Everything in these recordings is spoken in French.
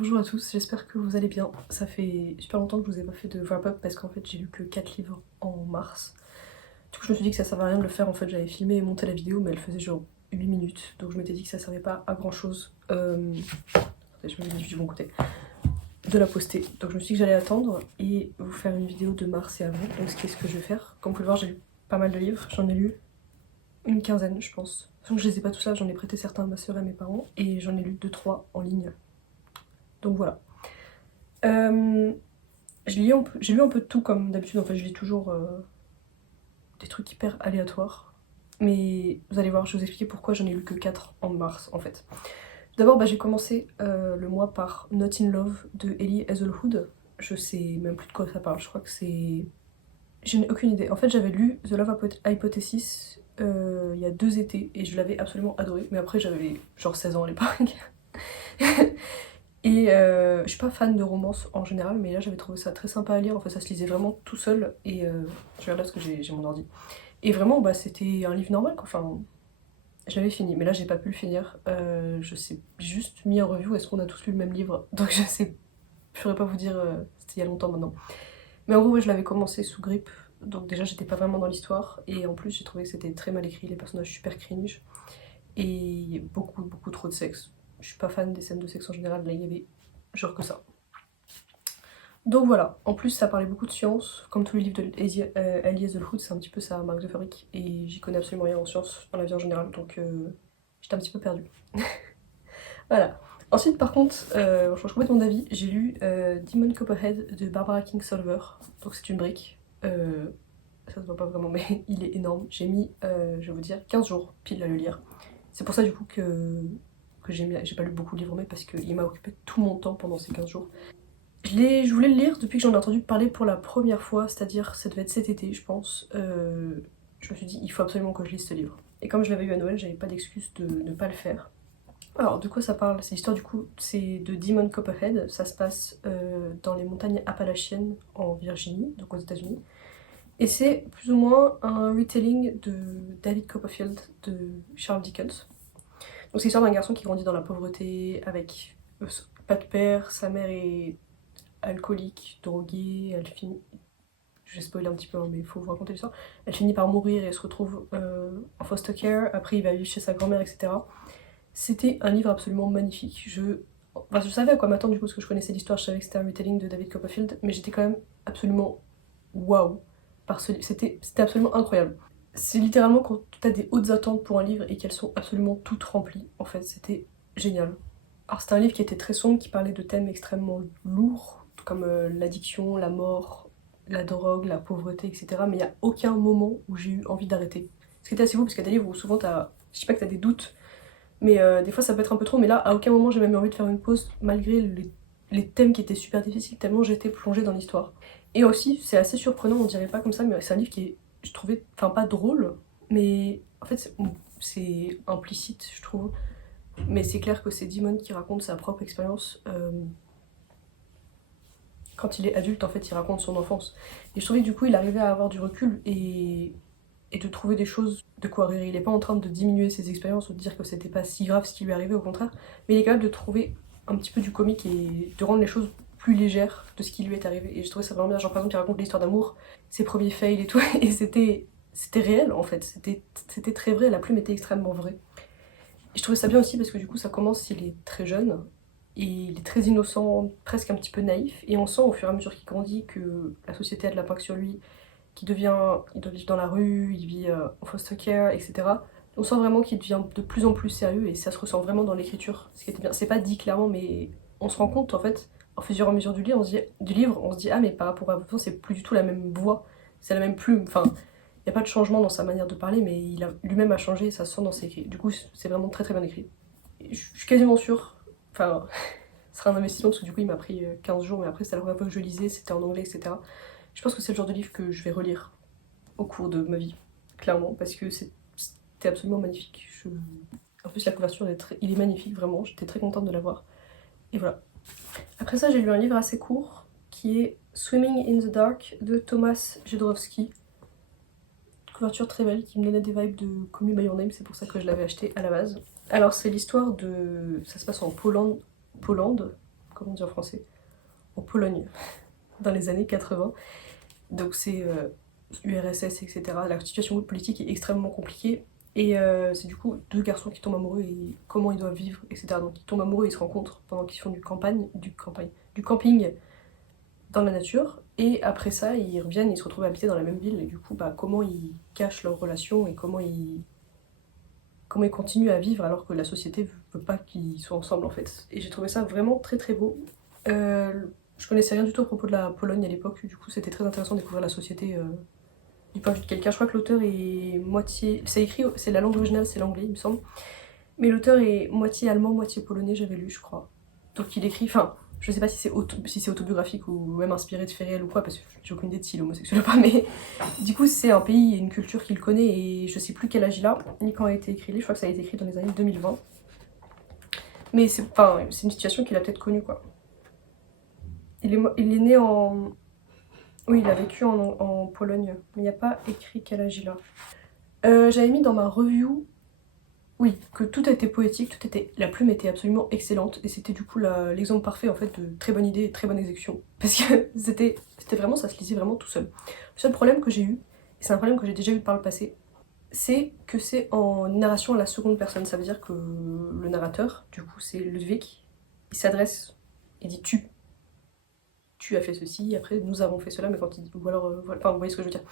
Bonjour à tous, j'espère que vous allez bien. Ça fait super longtemps que je vous ai pas fait de wrap-up parce qu'en fait j'ai lu que 4 livres en mars. Du coup je me suis dit que ça servait à rien de le faire, en fait j'avais filmé et monté la vidéo mais elle faisait genre 8 minutes. Donc je m'étais dit que ça servait pas à grand chose. Attendez, je me dis du bon côté. De la poster. Donc je me suis dit que j'allais attendre et vous faire une vidéo de mars et avant. Donc ce que je vais faire. Comme vous pouvez le voir j'ai lu pas mal de livres, j'en ai lu une quinzaine je pense. Donc je les ai pas tous là, j'en ai prêté certains à ma soeur et à mes parents et j'en ai lu 2-3 en ligne. Donc voilà. J'ai lu un peu de tout comme d'habitude, en fait je lis toujours des trucs hyper aléatoires. Mais vous allez voir, je vais vous expliquer pourquoi j'en ai lu que 4 en mars en fait. D'abord j'ai commencé le mois par Not in Love de Ellie Hazelwood. Je sais même plus de quoi ça parle, je crois que c'est... Je n'ai aucune idée. En fait j'avais lu The Love Hypothesis il y a 2 étés et je l'avais absolument adoré. Mais après j'avais genre 16 ans à l'époque. Et je suis pas fan de romance en général, mais là j'avais trouvé ça très sympa à lire. En fait, ça se lisait vraiment tout seul. Et je regarde là parce que j'ai mon ordi. Et vraiment, bah, c'était un livre normal, quoi. Enfin, je l'avais fini, mais là j'ai pas pu le finir. Je sais, j'ai juste mis en review. Est-ce qu'on a tous lu le même livre? Donc je sais, je pourrais pas vous dire. C'était il y a longtemps maintenant. Mais en gros, ouais, je l'avais commencé sous grippe. Donc déjà, j'étais pas vraiment dans l'histoire. Et en plus, j'ai trouvé que c'était très mal écrit, les personnages super cringe. Et beaucoup trop de sexe. Je suis pas fan des scènes de sexe en général. Là, il y avait genre que ça. Donc voilà, en plus ça parlait beaucoup de science, comme tous les livres de Ellie Hazelwood, c'est un petit peu sa marque de fabrique, et j'y connais absolument rien en sciences, dans la vie en général, donc j'étais un petit peu perdue. Voilà. Ensuite par contre, je change complètement d'avis, j'ai lu Demon Copperhead de Barbara Kingsolver, donc c'est une brique, ça se voit pas vraiment mais il est énorme, j'ai mis, je vais vous dire, 15 jours pile à le lire. C'est pour ça du coup que j'ai pas lu beaucoup de livres mais parce qu'il m'a occupé tout mon temps pendant ces 15 jours. Je voulais le lire depuis que j'en ai entendu parler pour la première fois, c'est-à-dire ça devait être cet été je pense. Je me suis dit il faut absolument que je lise ce livre. Et comme je l'avais eu à Noël, j'avais pas d'excuse de ne pas le faire. Alors de quoi ça parle? C'est l'histoire du coup, c'est de Demon Copperhead, ça se passe dans les montagnes Appalachiennes en Virginie, donc aux États-Unis. Et c'est plus ou moins un retelling de David Copperfield de Charles Dickens. Donc c'est l'histoire d'un garçon qui grandit dans la pauvreté avec pas de père, sa mère est alcoolique, droguée, elle finit... Je vais spoiler un petit peu, hein, mais il faut vous raconter l'histoire. Elle finit par mourir et se retrouve en foster care. Après, il va vivre chez sa grand-mère, etc. C'était un livre absolument magnifique. Enfin, je savais à quoi m'attendre du coup, parce que je connaissais l'histoire, je savais que c'était un retelling de David Copperfield, mais j'étais quand même absolument waouh par ce livre. C'était absolument incroyable. C'est littéralement quand tu as des hautes attentes pour un livre et qu'elles sont absolument toutes remplies. En fait, c'était génial. Alors, c'était un livre qui était très sombre, qui parlait de thèmes extrêmement lourds, comme l'addiction, la mort, la drogue, la pauvreté, etc. Mais il n'y a aucun moment où j'ai eu envie d'arrêter. Ce qui était assez beau, parce qu'il y a des livres où souvent t'as... Je dis pas que t'as des doutes, mais des fois ça peut être un peu trop. Mais là, à aucun moment j'ai même eu envie de faire une pause, malgré les thèmes qui étaient super difficiles, tellement j'étais plongée dans l'histoire. Et aussi, c'est assez surprenant, on dirait pas comme ça, mais c'est un livre qui est, je trouvais, enfin pas drôle, mais en fait c'est implicite, je trouve. Mais c'est clair que c'est Demon qui raconte sa propre expérience. Quand il est adulte, en fait, il raconte son enfance. Et je trouvais que du coup, il arrivait à avoir du recul et de trouver des choses de quoi rire. Il est pas en train de diminuer ses expériences ou de dire que c'était pas si grave ce qui lui arrivait, au contraire. Mais il est capable de trouver un petit peu du comique et de rendre les choses plus légères de ce qui lui est arrivé. Et je trouvais ça vraiment bien. Genre, par exemple, il raconte l'histoire d'amour, ses premiers fails et tout. Et c'était réel, en fait. C'était très vrai. La plume était extrêmement vraie. Et je trouvais ça bien aussi parce que du coup, ça commence, il est très jeune. Et il est très innocent, presque un petit peu naïf. Et on sent au fur et à mesure qu'il grandit que la société a de l'impact sur lui, qu'il devient... Il doit vivre dans la rue, il vit en foster care, etc. On sent vraiment qu'il devient de plus en plus sérieux et ça se ressent vraiment dans l'écriture. Ce qui était bien. C'est pas dit clairement, mais on se rend compte en fait, au fur et à mesure du livre, on se dit ah mais par rapport à avant, c'est plus du tout la même voix, c'est la même plume. Enfin, il n'y a pas de changement dans sa manière de parler, mais lui-même a changé et ça se sent dans ses écrits. Du coup, c'est vraiment très très bien écrit. Je suis quasiment sûre, enfin, ce sera un investissement parce que du coup il m'a pris 15 jours, mais après c'était la première fois que je lisais, c'était en anglais, etc. Je pense que c'est le genre de livre que je vais relire au cours de ma vie, clairement, parce que c'était absolument magnifique. En plus la couverture, il est magnifique, vraiment, j'étais très contente de l'avoir. Et voilà. Après ça, j'ai lu un livre assez court, qui est Swimming in the Dark de Thomas Jedrowski. Couverture très belle, qui me donnait des vibes de Call Me By Your Name, c'est pour ça que je l'avais acheté à la base. Alors c'est l'histoire de... ça se passe en Pologne, comment dire en français, en Pologne, dans les années 80. Donc c'est URSS, etc. La situation politique est extrêmement compliquée. Et c'est du coup deux garçons qui tombent amoureux et comment ils doivent vivre, etc. Donc ils tombent amoureux, ils se rencontrent pendant qu'ils font du camping dans la nature. Et après ça, ils reviennent, ils se retrouvent habités dans la même ville. Et du coup, bah, comment ils cachent leur relation et comment ils continuent à vivre alors que la société veut pas qu'ils soient ensemble en fait. Et j'ai trouvé ça vraiment très très beau. Je connaissais rien du tout à propos de la Pologne à l'époque, du coup c'était très intéressant de découvrir la société du point de vue de quelqu'un. Je crois que l'auteur est moitié. C'est écrit, c'est la langue originale, c'est l'anglais il me semble. Mais l'auteur est moitié allemand, moitié polonais, j'avais lu je crois. Donc il écrit, enfin, je sais pas si c'est autobiographique ou même inspiré de faits réels ou quoi, parce que j'ai aucune idée de s'il est homosexuel ou pas, mais du coup c'est un pays et une culture qu'il connaît et je sais plus quel âge il a, ni quand a été écrit, je crois que ça a été écrit dans les années 2020. Mais c'est une situation qu'il a peut-être connue quoi. Il est né en... Oui, il a vécu en Pologne, mais il n'y a pas écrit quel âge il a. J'avais mis dans ma review, oui, que tout a été poétique, la plume était absolument excellente, et c'était du coup l'exemple parfait en fait de très bonne idée et très bonne exécution. Parce que c'était vraiment, ça se lisait vraiment tout seul. Le seul problème que j'ai eu, et c'est un problème que j'ai déjà eu par le passé, c'est que c'est en narration à la seconde personne. Ça veut dire que le narrateur, du coup c'est Ludwig, il s'adresse, il dit tu as fait ceci, après nous avons fait cela, mais quand il dit, ou alors, voilà, enfin vous voyez ce que je veux dire.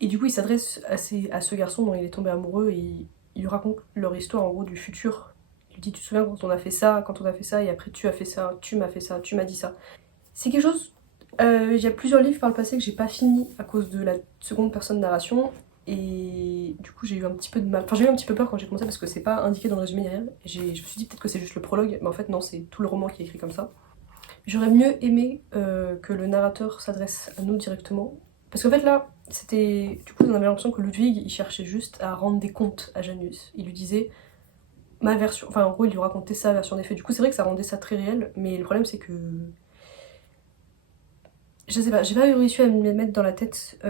Et du coup il s'adresse à ce garçon dont il est tombé amoureux et il lui raconte leur histoire en gros du futur. Il lui dit tu te souviens quand on a fait ça, et après tu as fait ça, tu m'as fait ça, tu m'as dit ça. C'est quelque chose, il y a plusieurs livres par le passé que j'ai pas fini à cause de la seconde personne narration. Et du coup j'ai eu un petit peu de mal, enfin j'ai eu un petit peu peur quand j'ai commencé parce que c'est pas indiqué dans le résumé ni rien. Et je me suis dit peut-être que c'est juste le prologue, mais en fait non, c'est tout le roman qui est écrit comme ça. J'aurais mieux aimé que le narrateur s'adresse à nous directement. Parce qu'en fait là, c'était... Du coup on avait l'impression que Ludwig, il cherchait juste à rendre des comptes à Janus. Il lui disait ma version... Enfin en gros il lui racontait sa version des faits. Du coup c'est vrai que ça rendait ça très réel, mais le problème c'est que... Je sais pas, j'ai pas réussi à me mettre dans la tête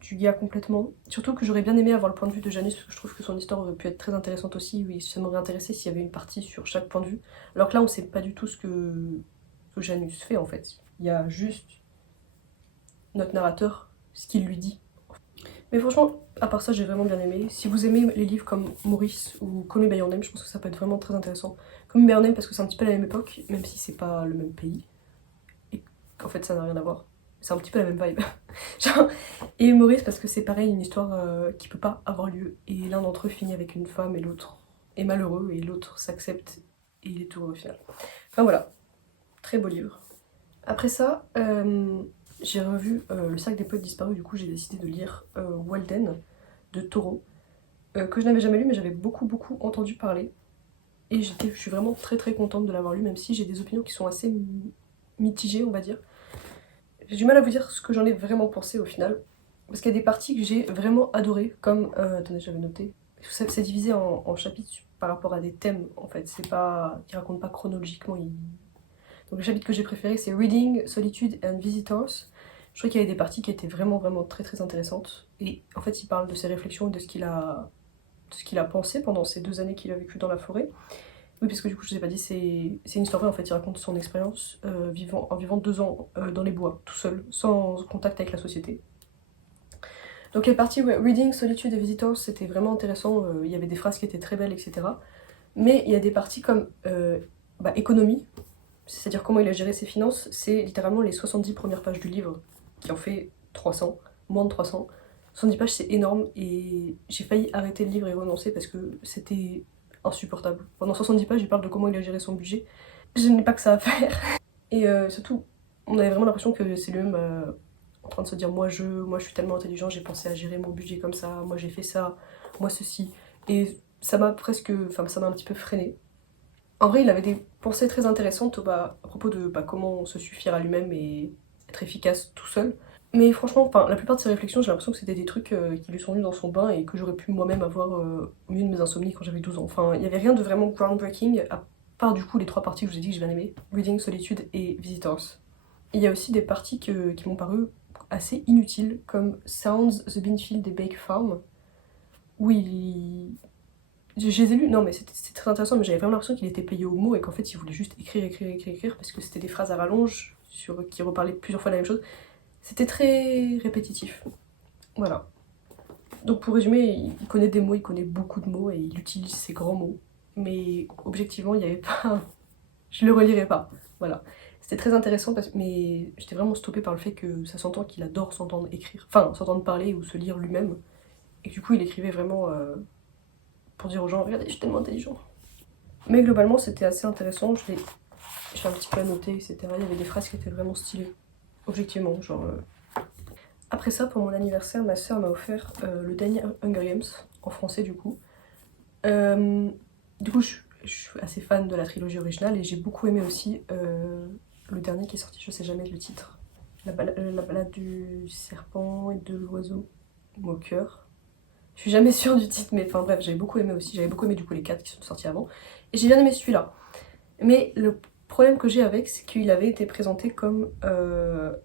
du gars complètement. Surtout que j'aurais bien aimé avoir le point de vue de Janus, parce que je trouve que son histoire aurait pu être très intéressante aussi. Oui, ça m'aurait intéressé s'il y avait une partie sur chaque point de vue. Alors que là on sait pas du tout ce que Janus fait en fait. Il y a juste notre narrateur, ce qu'il lui dit. Mais franchement, à part ça, j'ai vraiment bien aimé. Si vous aimez les livres comme Maurice ou Call Me By Your Name, je pense que ça peut être vraiment très intéressant. Call Me By Your Name parce que c'est un petit peu la même époque, même si c'est pas le même pays. Et qu'en fait ça n'a rien à voir. C'est un petit peu la même vibe. Genre... Et Maurice parce que c'est pareil, une histoire qui peut pas avoir lieu. Et l'un d'entre eux finit avec une femme et l'autre est malheureux et l'autre s'accepte et il est heureux au final. Enfin voilà, très beau livre. Après ça, j'ai revu Le Cercle des Poètes Disparus, du coup j'ai décidé de lire Walden de Thoreau, que je n'avais jamais lu mais j'avais beaucoup entendu parler. Et je suis vraiment très contente de l'avoir lu, même si j'ai des opinions qui sont assez mitigées on va dire. J'ai du mal à vous dire ce que j'en ai vraiment pensé au final, parce qu'il y a des parties que j'ai vraiment adorées, comme... attendez, j'avais noté. C'est divisé en chapitres par rapport à des thèmes en fait, c'est pas... il raconte pas chronologiquement, Donc le chapitre que j'ai préféré c'est Reading, Solitude and Visitors. Je trouvais qu'il y avait des parties qui étaient vraiment très intéressantes. Et en fait il parle de ses réflexions et de ce qu'il a pensé pendant ces 2 années qu'il a vécu dans la forêt. Oui parce que du coup je vous ai pas dit, c'est une histoire vraie en fait, il raconte son expérience en vivant 2 ans dans les bois, tout seul, sans contact avec la société. Donc les parties Reading, Solitude et Visitors c'était vraiment intéressant, il y avait des phrases qui étaient très belles etc. Mais il y a des parties comme économie, c'est-à-dire comment il a géré ses finances, c'est littéralement les 70 premières pages du livre, qui en fait 300, moins de 300. 70 pages c'est énorme et j'ai failli arrêter le livre et renoncer parce que c'était insupportable. Pendant 70 pages il parle de comment il a géré son budget, je n'ai pas que ça à faire. Et surtout, on avait vraiment l'impression que c'est lui-même en train de se dire moi je suis tellement intelligent, j'ai pensé à gérer mon budget comme ça, moi j'ai fait ça, moi ceci. Et ça m'a ça m'a un petit peu freiné. En vrai, il avait des pensées très intéressantes à propos de comment se suffire à lui-même et être efficace tout seul. Mais franchement, la plupart de ses réflexions, j'ai l'impression que c'était des trucs qui lui sont venus dans son bain et que j'aurais pu moi-même avoir au milieu de mes insomnies quand j'avais 12 ans. Enfin, il n'y avait rien de vraiment groundbreaking, à part du coup les 3 parties que je vous ai dit que j'ai bien aimé, Reading, Solitude et Visitors. Il y a aussi des parties qui m'ont paru assez inutiles, comme Sounds, The Beanfield et Bake Farm, où Je les ai lus, non mais c'était très intéressant, mais j'avais vraiment l'impression qu'il était payé au mot et qu'en fait il voulait juste écrire parce que c'était des phrases à rallonge qui reparlaient plusieurs fois la même chose. C'était très répétitif. Voilà. Donc pour résumer, il connaît des mots, il connaît beaucoup de mots et il utilise ses grands mots. Mais objectivement, il n'y avait pas... Je le relirai pas. Voilà. C'était très intéressant, mais j'étais vraiment stoppée par le fait que ça s'entend qu'il adore s'entendre écrire, enfin s'entendre parler ou se lire lui-même. Et du coup, il écrivait vraiment pour dire aux gens, regardez, je suis tellement intelligent. Mais globalement, c'était assez intéressant. J'ai un petit peu annoté, etc. Il y avait des phrases qui étaient vraiment stylées. Objectivement, genre... Après ça, pour mon anniversaire, ma soeur m'a offert le dernier Hunger Games, en français du coup. Du coup, je suis assez fan de la trilogie originale et j'ai beaucoup aimé aussi le dernier qui est sorti, je sais jamais le titre. La balade du serpent et de l'oiseau moqueur. Je suis jamais sûre du titre, mais enfin bref, j'avais beaucoup aimé aussi. J'avais beaucoup aimé du coup les 4 qui sont sortis avant. Et j'ai bien aimé celui-là. Mais le problème que j'ai avec, c'est qu'il avait été présenté comme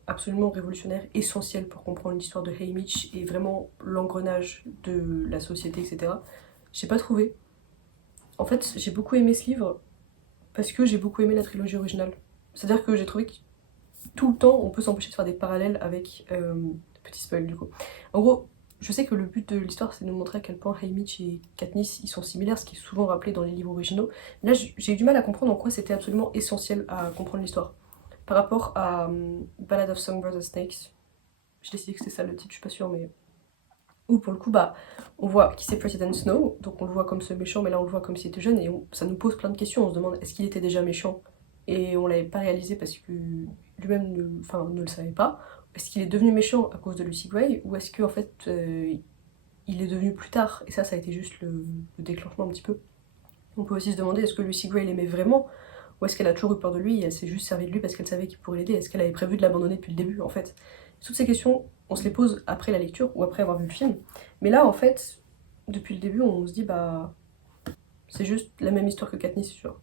absolument révolutionnaire, essentiel pour comprendre l'histoire de Haymitch et vraiment l'engrenage de la société, etc. J'ai pas trouvé. En fait, j'ai beaucoup aimé ce livre parce que j'ai beaucoup aimé la trilogie originale. C'est-à-dire que j'ai trouvé que tout le temps, on peut s'empêcher de faire des parallèles avec... petit spoil du coup. En gros, je sais que le but de l'histoire, c'est de nous montrer à quel point Haymitch et Katniss, ils sont similaires, ce qui est souvent rappelé dans les livres originaux. Mais là, j'ai eu du mal à comprendre en quoi c'était absolument essentiel à comprendre l'histoire. Par rapport à Ballad of Songbirds and Snakes, j'ai décidé que c'était ça le titre, je suis pas sûre, mais... Où pour le coup, bah, on voit qui c'est President Snow, donc on le voit comme ce méchant, mais là on le voit comme s'il était jeune, et ça nous pose plein de questions. On se demande est-ce qu'il était déjà méchant et on l'avait pas réalisé parce que lui-même ne le savait pas. Est-ce qu'il est devenu méchant à cause de Lucy Gray, ou est-ce qu'en fait il est devenu plus tard, et ça a été juste le déclenchement un petit peu. On peut aussi se demander est-ce que Lucy Gray l'aimait vraiment, ou est-ce qu'elle a toujours eu peur de lui et elle s'est juste servie de lui parce qu'elle savait qu'il pourrait l'aider. Est-ce qu'elle avait prévu de l'abandonner depuis le début en fait. Toutes ces questions, on se les pose après la lecture ou après avoir vu le film. Mais là en fait, depuis le début, on se dit bah c'est juste la même histoire que Katniss, tu vois.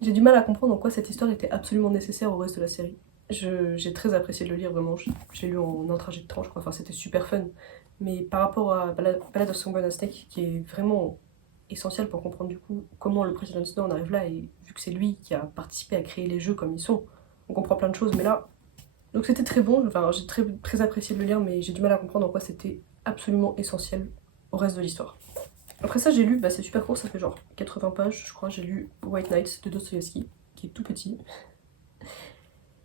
J'ai du mal à comprendre en quoi cette histoire était absolument nécessaire au reste de la série. J'ai très apprécié de le lire, vraiment. J'ai lu en un trajet de train, je crois. Enfin, c'était super fun. Mais par rapport à Ballad of Songbirds and Snakes, qui est vraiment essentiel pour comprendre du coup comment le président Snow en arrive là, et vu que c'est lui qui a participé à créer les jeux comme ils sont, on comprend plein de choses. Mais là, donc c'était très bon. Enfin, j'ai très apprécié de le lire, mais j'ai du mal à comprendre en quoi c'était absolument essentiel au reste de l'histoire. Après ça, j'ai lu, bah c'est super court, ça fait genre 80 pages, je crois. J'ai lu White Knight de Dostoïevski, qui est tout petit.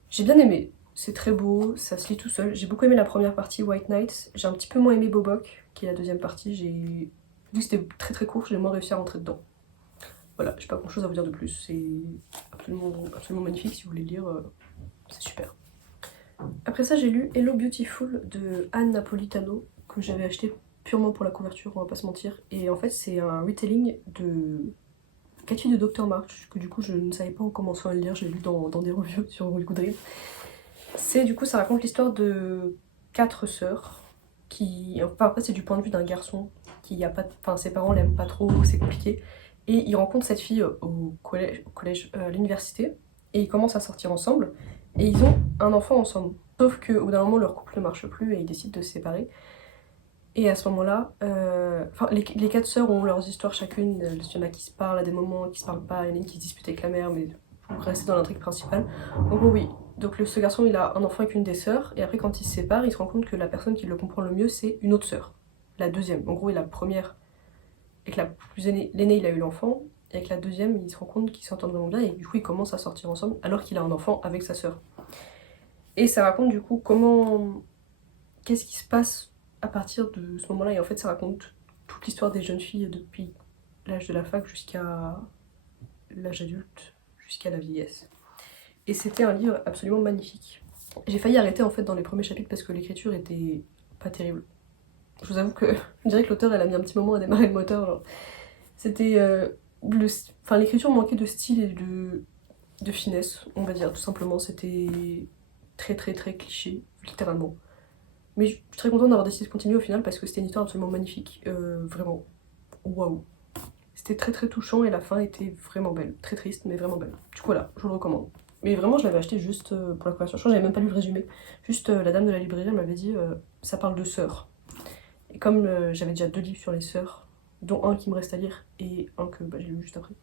J'ai bien aimé, c'est très beau, ça se lit tout seul. J'ai beaucoup aimé la première partie, White Knight. J'ai un petit peu moins aimé Bobok, qui est la deuxième partie. Vu que c'était très très court, j'ai moins réussi à rentrer dedans. Voilà, j'ai pas grand chose à vous dire de plus. C'est absolument magnifique, si vous voulez le lire, c'est super. Après ça, j'ai lu Hello Beautiful de Anne Napolitano, que j'avais acheté purement pour la couverture, on va pas se mentir. Et en fait, c'est un retelling de 4 filles de Dr March, que du coup je ne savais pas en commençant à le lire, je l'ai lu dans des reviews sur Goodreads. Du coup, ça raconte l'histoire de 4 sœurs qui... Enfin, après, c'est du point de vue d'un garçon qui a pas... Enfin, ses parents l'aiment pas trop, c'est compliqué. Et il rencontre cette fille au collège à l'université, et ils commencent à sortir ensemble, et ils ont un enfant ensemble. Sauf qu'au bout d'un moment, leur couple ne marche plus et ils décident de se séparer. Et à ce moment-là, les 4 sœurs ont leurs histoires chacune. Il y en a qui se parlent à des moments, qui se parlent pas, il y en a une qui se dispute avec la mère, mais pour rester dans l'intrigue principale. En gros, oui. Donc ce garçon, il a un enfant avec une des sœurs, et après quand ils se séparent, il se rend compte que la personne qui le comprend le mieux, c'est une autre sœur, la deuxième. En gros, il a la première, avec la plus aînée, l'aîné, il a eu l'enfant, et avec la deuxième, il se rend compte qu'ils s'entendent vraiment bien, et du coup, ils commencent à sortir ensemble, alors qu'il a un enfant avec sa sœur. Et ça raconte du coup qu'est-ce qui se passe à partir de ce moment-là, et en fait ça raconte toute l'histoire des jeunes filles depuis l'âge de la fac jusqu'à l'âge adulte, jusqu'à la vieillesse. Et c'était un livre absolument magnifique. J'ai failli arrêter en fait dans les premiers chapitres parce que l'écriture était pas terrible. Je vous avoue que je dirais que l'auteur elle a mis un petit moment à démarrer le moteur, genre. C'était... l'écriture manquait de style et de finesse, on va dire, tout simplement. C'était très très très cliché, littéralement. Mais je suis très contente d'avoir décidé de continuer au final parce que c'était une histoire absolument magnifique, vraiment, waouh. C'était très très touchant et la fin était vraiment belle, très triste mais vraiment belle. Du coup voilà, je vous le recommande. Mais vraiment je l'avais acheté juste pour la couverture, je crois que j'avais même pas lu le résumé. Juste la dame de la librairie elle m'avait dit ça parle de sœurs. Et comme j'avais déjà 2 livres sur les sœurs, dont un qui me reste à lire et un que j'ai lu juste après.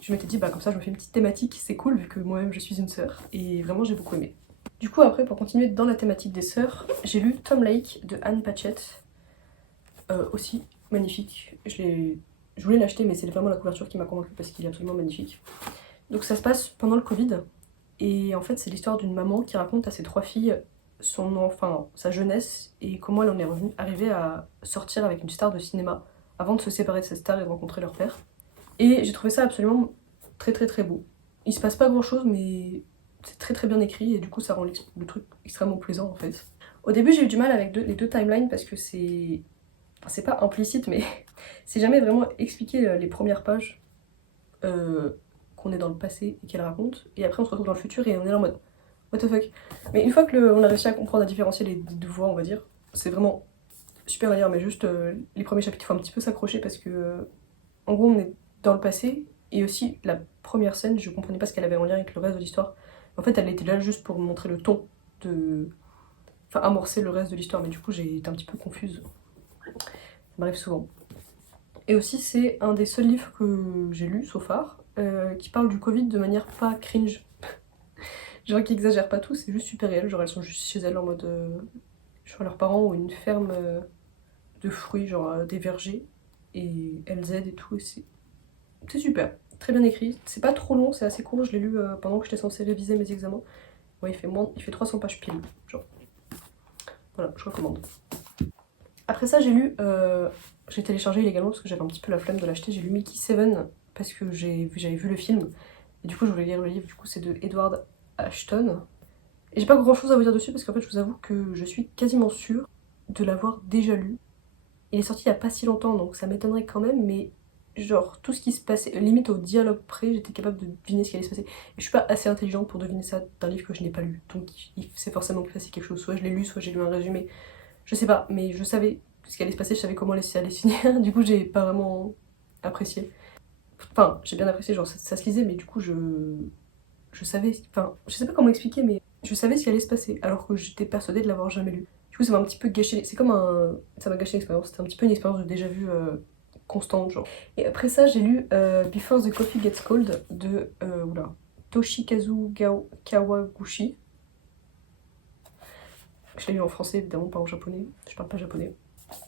Je m'étais dit, comme ça je me fais une petite thématique, c'est cool vu que moi-même je suis une sœur, et vraiment j'ai beaucoup aimé. Du coup après, pour continuer dans la thématique des sœurs, j'ai lu Tom Lake de Anne Patchett, aussi magnifique. Je voulais l'acheter mais c'est vraiment la couverture qui m'a convaincue parce qu'il est absolument magnifique. Donc ça se passe pendant le Covid, et en fait c'est l'histoire d'une maman qui raconte à ses 3 filles sa jeunesse et comment elle en est arrivée à sortir avec une star de cinéma avant de se séparer de cette star et de rencontrer leur père. Et j'ai trouvé ça absolument très très très beau. Il se passe pas grand chose mais c'est très très bien écrit et du coup ça rend le truc extrêmement plaisant en fait. Au début j'ai eu du mal avec les deux timelines parce que c'est pas implicite mais c'est jamais vraiment expliqué les premières pages qu'on est dans le passé et qu'elle raconte, et après on se retrouve dans le futur et on est là en mode what the fuck. Mais une fois que on a réussi à comprendre, à différencier les deux voix on va dire, c'est vraiment super à lire, mais juste les premiers chapitres il faut un petit peu s'accrocher parce que en gros on est dans le passé, et aussi la première scène je comprenais pas ce qu'elle avait en lien avec le reste de l'histoire. En fait elle était là juste pour montrer le ton de... Enfin amorcer le reste de l'histoire, mais du coup j'ai été un petit peu confuse. Ça m'arrive souvent. Et aussi c'est un des seuls livres que j'ai lu so far qui parle du Covid de manière pas cringe. Genre qui exagère pas tout, c'est juste super réel, genre elles sont juste chez elles en mode... genre leurs parents ont une ferme de fruits, genre des vergers, et elles aident et tout, et c'est super, très bien écrit. C'est pas trop long, c'est assez court, je l'ai lu pendant que j'étais censée réviser mes examens. Ouais, il fait 300 pages pile, genre. Voilà, je recommande. Après ça, j'ai téléchargé illégalement parce que j'avais un petit peu la flemme de l'acheter, j'ai lu Mickey Seven parce que j'avais vu le film, et du coup je voulais lire le livre, du coup c'est de Edward Ashton. Et j'ai pas grand chose à vous dire dessus parce qu'en fait je vous avoue que je suis quasiment sûre de l'avoir déjà lu. Il est sorti il y a pas si longtemps donc ça m'étonnerait quand même, mais genre tout ce qui se passait, limite au dialogue près, j'étais capable de deviner ce qui allait se passer. Et je suis pas assez intelligente pour deviner ça d'un livre que je n'ai pas lu, donc c'est forcément que c'est quelque chose, soit je l'ai lu, soit j'ai lu un résumé, je sais pas, mais je savais ce qui allait se passer, je savais comment ça allait se finir, du coup j'ai pas vraiment apprécié. Enfin, j'ai bien apprécié, genre ça se lisait, mais du coup je savais, enfin, je sais pas comment expliquer, mais je savais ce qui allait se passer, alors que j'étais persuadée de l'avoir jamais lu. Du coup, ça m'a un petit peu gâché, c'est comme un... ça m'a gâché l'expérience, c'était un petit peu une expérience de déjà-vu constante, genre. Et après ça, j'ai lu Before the Coffee Gets Cold de Toshikazu Kawaguchi. Je l'ai lu en français, évidemment, pas en japonais, je parle pas japonais.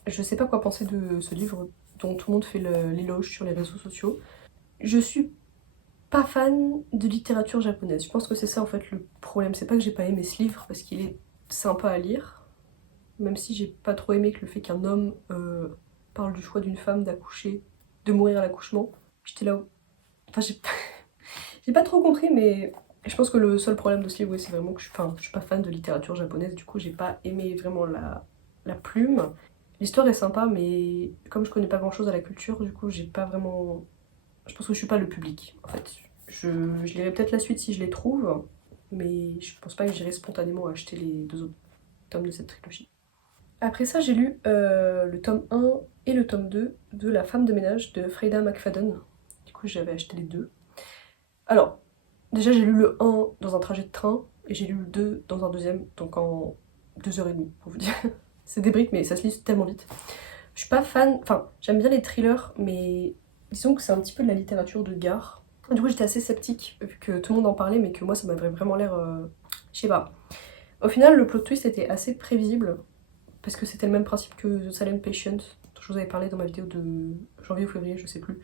Je sais pas quoi penser de ce livre dont tout le monde fait l'éloge sur les réseaux sociaux. Je suis pas fan de littérature japonaise. Je pense que c'est ça en fait le problème. C'est pas que j'ai pas aimé ce livre parce qu'il est sympa à lire, même si j'ai pas trop aimé que le fait qu'un homme parle du choix d'une femme d'accoucher, de mourir à l'accouchement. J'étais là. Enfin, j'ai pas trop compris, mais je pense que le seul problème de ce livre, ouais, c'est vraiment que je suis pas fan de littérature japonaise. Du coup, j'ai pas aimé vraiment la plume. L'histoire est sympa, mais comme je connais pas grand chose à la culture, du coup, j'ai pas vraiment. Je pense que je suis pas le public en fait. Je lirai peut-être la suite si je les trouve, mais je pense pas que j'irai spontanément acheter les deux autres tomes de cette trilogie. Après ça, j'ai lu le tome 1 et le tome 2 de La femme de ménage de Freida McFadden. Du coup, j'avais acheté les deux. Alors, déjà, j'ai lu le 1 dans un trajet de train et j'ai lu le 2 dans un deuxième, donc en 2h30 pour vous dire. C'est des briques, mais ça se lit tellement vite. Je suis pas fan, enfin, j'aime bien les thrillers, mais disons que c'est un petit peu de la littérature de gare. Du coup, j'étais assez sceptique, vu que tout le monde en parlait, mais que moi, ça m'avait vraiment l'air... je sais pas. Au final, le plot twist était assez prévisible, parce que c'était le même principe que The Silent Patient, dont je vous avais parlé dans ma vidéo de janvier ou février, je sais plus.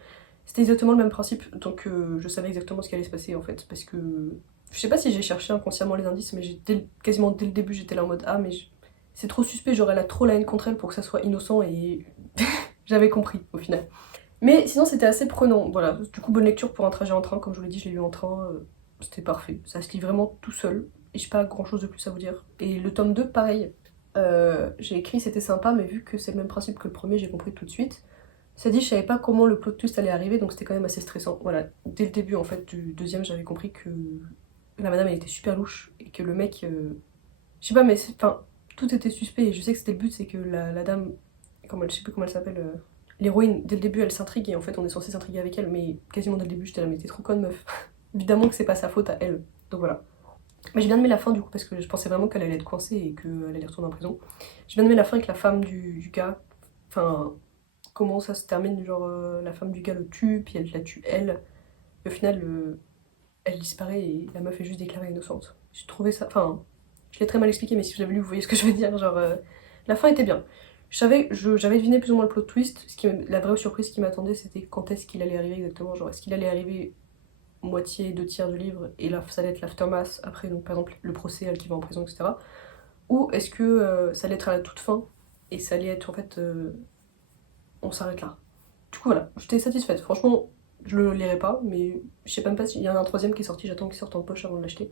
C'était exactement le même principe, donc je savais exactement ce qui allait se passer, en fait, parce que... Je sais pas si j'ai cherché inconsciemment les indices, mais quasiment dès le début, j'étais là en mode « Ah, mais c'est trop suspect, j'aurais trop la haine contre elle pour que ça soit innocent, et... » J'avais compris, au final. Mais sinon c'était assez prenant, voilà. Du coup bonne lecture pour un trajet en train, comme je vous l'ai dit je l'ai lu en train, c'était parfait. Ça se lit vraiment tout seul, et j'ai pas grand chose de plus à vous dire. Et le tome 2 pareil, j'ai écrit c'était sympa, mais vu que c'est le même principe que le premier j'ai compris tout de suite. Ça dit je savais pas comment le plot twist allait arriver, donc c'était quand même assez stressant. Voilà, dès le début en fait du deuxième j'avais compris que la madame elle était super louche, et que le mec, je sais pas mais enfin tout était suspect, et je sais que c'était le but, c'est que la dame, je sais plus comment elle s'appelle, l'héroïne, dès le début, elle s'intrigue et en fait, on est censé s'intriguer avec elle, mais quasiment dès le début, j'étais là, mais t'es trop conne, meuf. Évidemment que c'est pas sa faute à elle. Donc voilà. Mais j'ai bien aimé la fin du coup, parce que je pensais vraiment qu'elle allait être coincée et qu'elle allait retourner en prison. J'ai bien aimé la fin avec la femme du gars. Enfin, comment ça se termine, genre la femme du gars le tue, puis elle la tue elle, et au final elle disparaît et la meuf est juste déclarée innocente. J'ai trouvé ça, enfin je l'ai très mal expliqué mais si vous avez lu vous voyez ce que je veux dire, genre la fin était bien. J'avais deviné plus ou moins le plot twist, la vraie surprise qui m'attendait c'était quand est-ce qu'il allait arriver exactement, genre est-ce qu'il allait arriver moitié, deux tiers du livre et là ça allait être l'aftermath après, donc par exemple le procès, elle qui va en prison, etc. Ou est-ce que ça allait être à la toute fin et ça allait être en fait on s'arrête là. Du coup voilà, j'étais satisfaite. Franchement, je le lirai pas, mais je sais même pas s'il y en a un troisième qui est sorti, j'attends qu'il sorte en poche avant de l'acheter.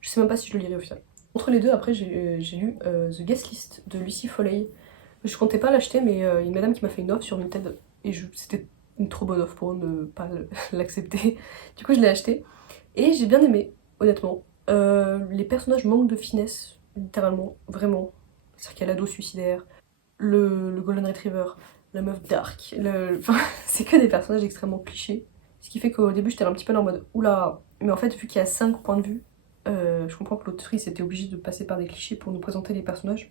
Je sais même pas si je le lirai au final. Entre les deux, après j'ai lu The Guest List de Lucy Foley. Je comptais pas l'acheter, mais il y a une madame qui m'a fait une offre sur Vinted et c'était une trop bonne offre pour ne pas l'accepter. Du coup, je l'ai acheté et j'ai bien aimé, honnêtement. Les personnages manquent de finesse, littéralement, vraiment. C'est-à-dire qu'il y a l'ado suicidaire, le Golden Retriever, la meuf dark, enfin, c'est que des personnages extrêmement clichés. Ce qui fait qu'au début j'étais un petit peu en mode oula, mais en fait vu qu'il y a 5 points de vue, je comprends que l'autrice était obligée de passer par des clichés pour nous présenter les personnages.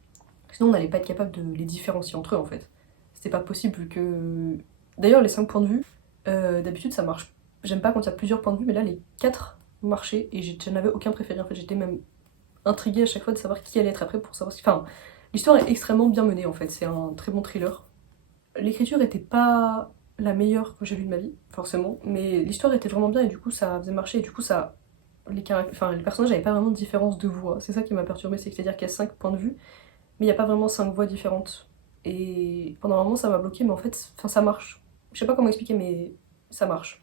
Sinon on n'allait pas être capable de les différencier entre eux en fait. C'était pas possible vu que... D'ailleurs les 5 points de vue, d'habitude ça marche. J'aime pas quand il y a plusieurs points de vue, mais là les 4 marchaient et je n'avais aucun préféré. En fait j'étais même intriguée à chaque fois de savoir qui allait être après pour savoir ce... Enfin, l'histoire est extrêmement bien menée en fait, c'est un très bon thriller. L'écriture était pas la meilleure que j'ai lue de ma vie, forcément, mais l'histoire était vraiment bien et du coup ça faisait marcher et du coup ça... les personnages n'avaient pas vraiment de différence de voix, c'est ça qui m'a perturbée, c'est-à-dire qu'il y a 5 points de vue, mais il n'y a pas vraiment 5 voix différentes. Et pendant un moment ça m'a bloqué, mais en fait, ça marche. Je sais pas comment expliquer, mais ça marche.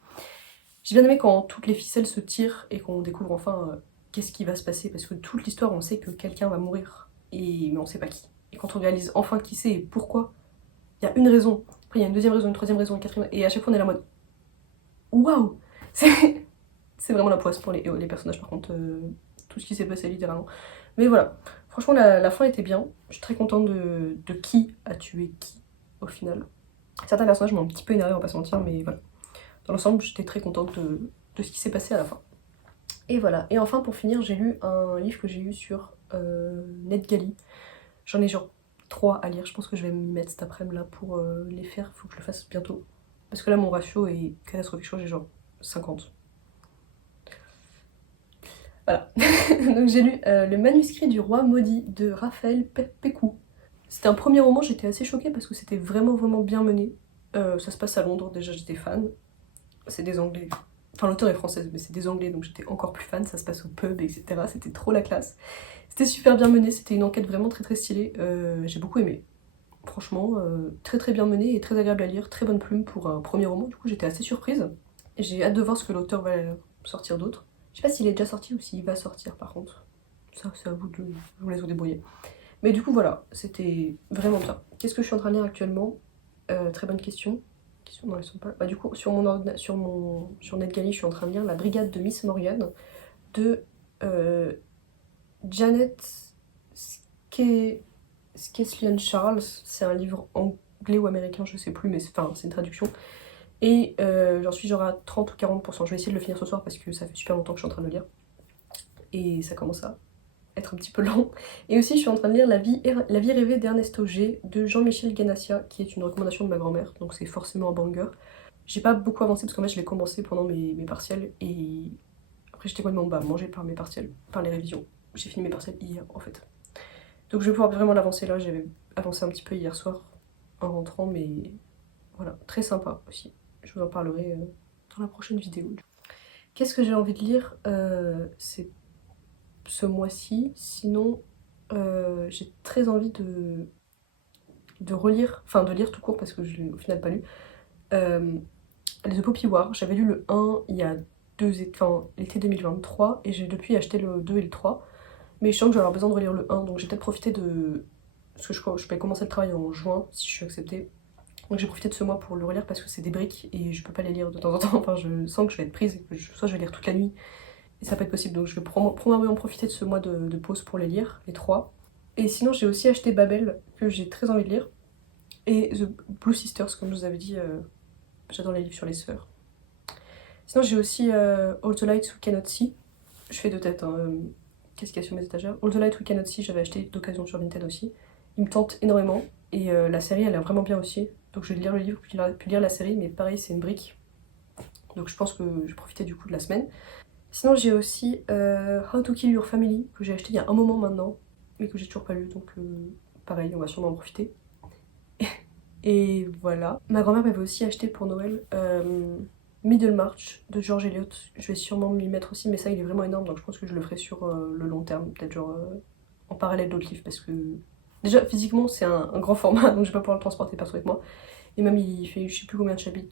J'ai bien aimé quand toutes les ficelles se tirent et qu'on découvre enfin qu'est-ce qui va se passer, parce que toute l'histoire on sait que quelqu'un va mourir, mais on sait pas qui. Et quand on réalise enfin qui c'est et pourquoi, il y a une raison, après il y a une deuxième raison, une troisième raison, une quatrième, et à chaque fois on est là en mode waouh. C'est vraiment la poisse pour les personnages par contre, tout ce qui s'est passé littéralement. Mais voilà, franchement la fin était bien, je suis très contente de qui a tué qui au final. Certains personnages m'ont un petit peu énervé, on va pas se mentir, mais voilà. Dans l'ensemble, j'étais très contente de ce qui s'est passé à la fin. Et voilà. Et enfin, pour finir, j'ai lu un livre que j'ai eu sur NetGalley. J'en ai genre 3 à lire. Je pense que je vais m'y mettre cet après-midi là pour les faire. Faut que je le fasse bientôt. Parce que là, mon ratio est catastrophique. Je crois que j'ai genre 50. Voilà. Donc j'ai lu Le manuscrit du roi maudit de Raphaël Pécou. C'était un premier roman, j'étais assez choquée parce que c'était vraiment vraiment bien mené. Ça se passe à Londres, déjà j'étais fan. C'est des anglais. Enfin l'auteur est française mais c'est des anglais donc j'étais encore plus fan, ça se passe au pub etc. C'était trop la classe. C'était super bien mené, c'était une enquête vraiment très très stylée. J'ai beaucoup aimé. Franchement, très très bien mené et très agréable à lire, très bonne plume pour un premier roman, du coup j'étais assez surprise. Et j'ai hâte de voir ce que l'auteur va sortir d'autre. Je sais pas s'il est déjà sorti ou s'il va sortir par contre. Ça c'est à vous de... Je vous laisse vous débrouiller. Mais du coup voilà, c'était vraiment bien. Qu'est-ce que je suis en train de lire actuellement? Très bonne question. Non, elles sont pas... Bah, du coup, sur NetGalley, je suis en train de lire La Brigade de Miss Morgan de euh, Janet Skeslien Charles. C'est un livre anglais ou américain, je sais plus, mais c'est une traduction. Et j'en suis genre à 30 ou 40%. Je vais essayer de le finir ce soir parce que ça fait super longtemps que je suis en train de le lire. Et ça commence à être un petit peu lent. Et aussi, je suis en train de lire La vie rêvée d'Ernesto G de Jean-Michel Ganassia, qui est une recommandation de ma grand-mère, donc c'est forcément un banger. J'ai pas beaucoup avancé parce qu'en fait, je l'ai commencé pendant mes partiels et après, j'étais complètement mangée par mes partiels, par les révisions. J'ai fini mes partiels hier en fait. Donc, je vais pouvoir vraiment l'avancer là. J'avais avancé un petit peu hier soir en rentrant, mais voilà, très sympa aussi. Je vous en parlerai dans la prochaine vidéo. Qu'est-ce que j'ai envie de lire c'est ce mois-ci. Sinon, j'ai très envie de relire, enfin de lire tout court parce que je l'ai au final pas lu. The Poppy War, j'avais lu le 1 il y a l'été 2023 et j'ai depuis acheté le 2 et le 3. Mais je sens que je vais avoir besoin de relire le 1, donc j'ai peut-être profité de... Parce que je vais commencer le travail en juin si je suis acceptée. Donc j'ai profité de ce mois pour le relire parce que c'est des briques et je peux pas les lire de temps en temps. Enfin, je sens que je vais être prise et que soit je vais lire toute la nuit et ça va pas être possible. Donc je vais probablement profiter de ce mois de pause pour les lire, les 3. Et sinon j'ai aussi acheté Babel que j'ai très envie de lire. Et The Blue Sisters, comme je vous avais dit, j'adore les livres sur les sœurs. Sinon j'ai aussi All the Lights We Cannot See. Je fais deux têtes, hein, qu'est-ce qu'il y a sur mes étagères. All the Lights We Cannot See, j'avais acheté d'occasion sur Vinted aussi. Il me tente énormément et la série elle est vraiment bien aussi. Donc je vais lire le livre puis lire la série, mais pareil c'est une brique. Donc je pense que je vais profiter du coup de la semaine. Sinon j'ai aussi How to Kill Your Family, que j'ai acheté il y a un moment maintenant, mais que j'ai toujours pas lu, donc pareil, on va sûrement en profiter. Et voilà. Ma grand-mère m'avait aussi acheté pour Noël Middlemarch de George Eliot. Je vais sûrement m'y mettre aussi, mais ça il est vraiment énorme, donc je pense que je le ferai sur le long terme, peut-être genre en parallèle d'autres livres, parce que déjà physiquement c'est un grand format, donc je vais pas pouvoir le transporter partout avec moi. Et même il fait je sais plus combien de chapitres,